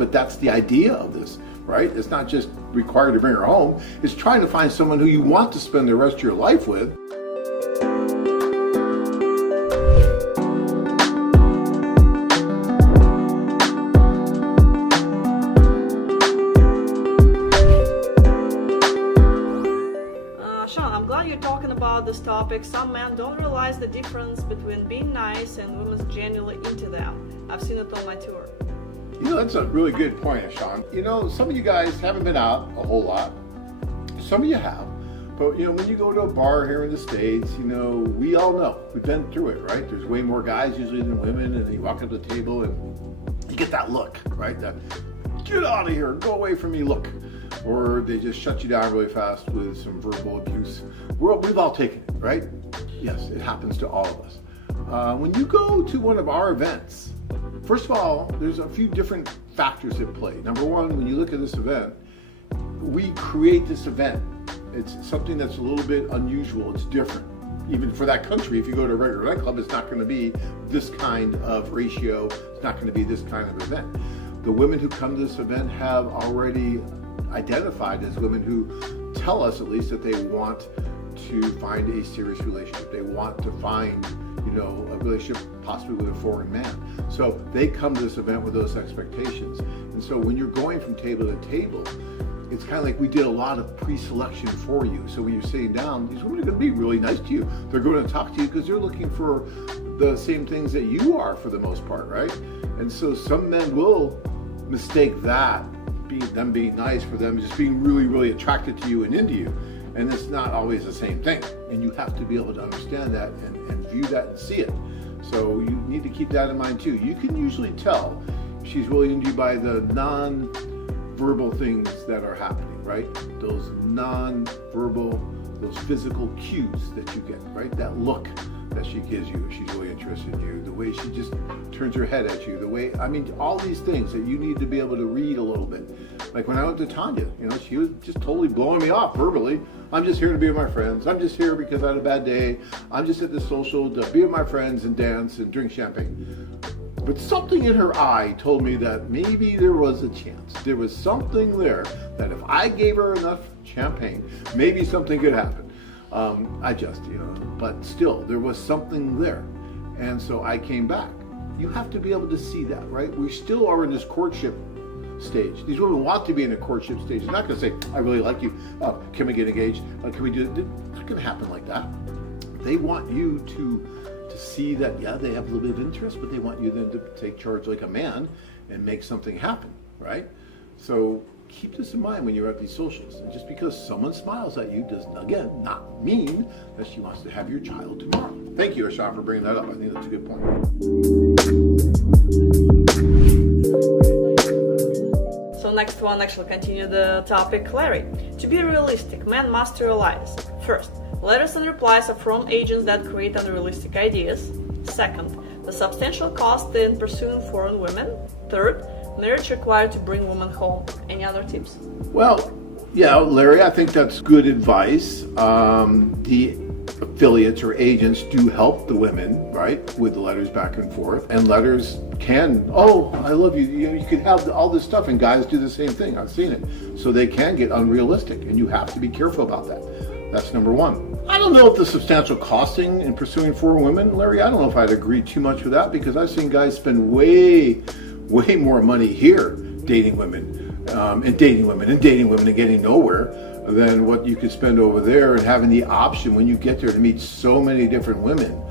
but that's the idea of this, right? It's not just required to bring her home. It's trying to find someone who you want to spend the rest of your life with. Sean, I'm glad you're talking about this topic. Some men don't realize the difference between being nice and women's genuinely into them. I've seen it on my tour. That's a really good point, Sean. Some of you guys haven't been out a whole lot. Some of you have. But, when you go to a bar here in the States, we all know. We've been through it, right? There's way more guys usually than women, and you walk up to the table and you get that look, right? That, get out of here, go away from me look. Or they just shut you down really fast with some verbal abuse. We've all taken it, right? Yes, it happens to all of us. When you go to one of our events, first of all, there's a few different factors at play. Number one, when you look at this event, we create this event. It's something that's a little bit unusual. It's different. Even for that country, if you go to a regular nightclub, it's not going to be this kind of ratio. It's not going to be this kind of event. The women who come to this event have already identified as women who tell us, at least, that they want to find a serious relationship. They want to find, a relationship possibly with a foreign man. So they come to this event with those expectations. And so when you're going from table to table, it's kind of like we did a lot of pre-selection for you. So when you're sitting down, these women are going to be really nice to you. They're going to talk to you because they're looking for the same things that you are for the most part, right? And so some men will mistake that, them being nice, for them just being really, really attracted to you and into you. And it's not always the same thing. And you have to be able to understand that and view that and see it. So you need to keep that in mind too. You can usually tell if she's really into you by the non-verbal things that are happening, right? Those non-verbal, those physical cues that you get, right? That look that she gives you if she's really interested in you, the way she just turns her head at you, the way, all these things that you need to be able to read a little bit. Like when I went to Tanya, she was just totally blowing me off verbally. I'm just here to be with my friends. I'm just here because I had a bad day. I'm just at the social to be with my friends and dance and drink champagne. But something in her eye told me that maybe there was a chance. There was something there that if I gave her enough champagne, maybe something could happen. But still, there was something there. And so I came back. You have to be able to see that, right? We still are in this courtship stage. These women want to be in a courtship stage. They're not going to say, I really like you. Can we get engaged? Can we do it? It's not going to happen like that. They want you to see that, yeah, they have a little bit of interest, but they want you then to take charge like a man and make something happen, right? So keep this in mind when you're at these socials. And just because someone smiles at you does, again, not mean that she wants to have your child tomorrow. Thank you, Ashan, for bringing that up. I think that's a good point. So next one, actually continue the topic, Larry. To be realistic, men must realize, first, letters and replies are from agents that create unrealistic ideas. Second, the substantial cost in pursuing foreign women. Third, marriage required to bring women home. Any other tips? Well, yeah, Larry, I think that's good advice. The affiliates or agents do help the women, right, with the letters back and forth. And letters can, oh, I love you. You can have all this stuff, and guys do the same thing. I've seen it. So they can get unrealistic, and you have to be careful about that. That's number one. I don't know if the substantial costing in pursuing foreign women, Larry, I don't know if I'd agree too much with that, because I've seen guys spend way more money here dating women and getting nowhere than what you could spend over there, and having the option when you get there to meet so many different women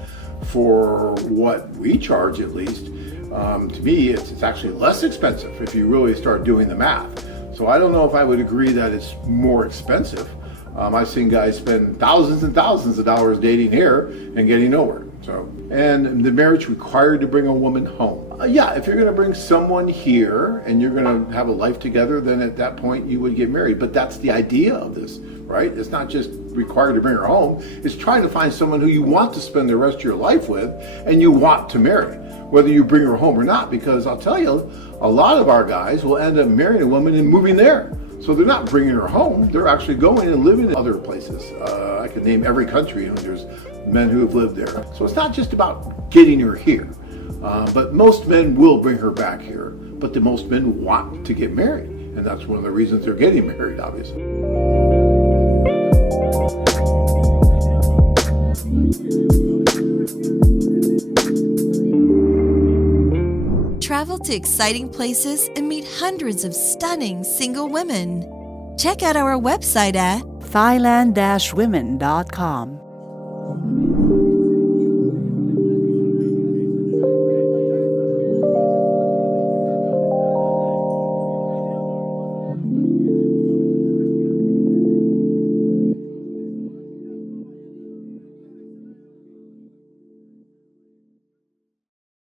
for what we charge, at least. To me, it's actually less expensive if you really start doing the math. So I don't know if I would agree that it's more expensive. I've seen guys spend thousands and thousands of dollars dating here and getting nowhere. So, and the marriage required to bring a woman home. Yeah, if you're going to bring someone here and you're going to have a life together, then at that point you would get married. But that's the idea of this, right? It's not just required to bring her home. It's trying to find someone who you want to spend the rest of your life with and you want to marry, whether you bring her home or not. Because I'll tell you, a lot of our guys will end up marrying a woman and moving there. So they're not bringing her home. They're actually going and living in other places. I could name every country, and there's men who have lived there. So it's not just about getting her here. But most men will bring her back here, but the most men want to get married. And that's one of the reasons they're getting married, obviously. Travel to exciting places and meet hundreds of stunning single women. Check out our website at Thailand-women.com.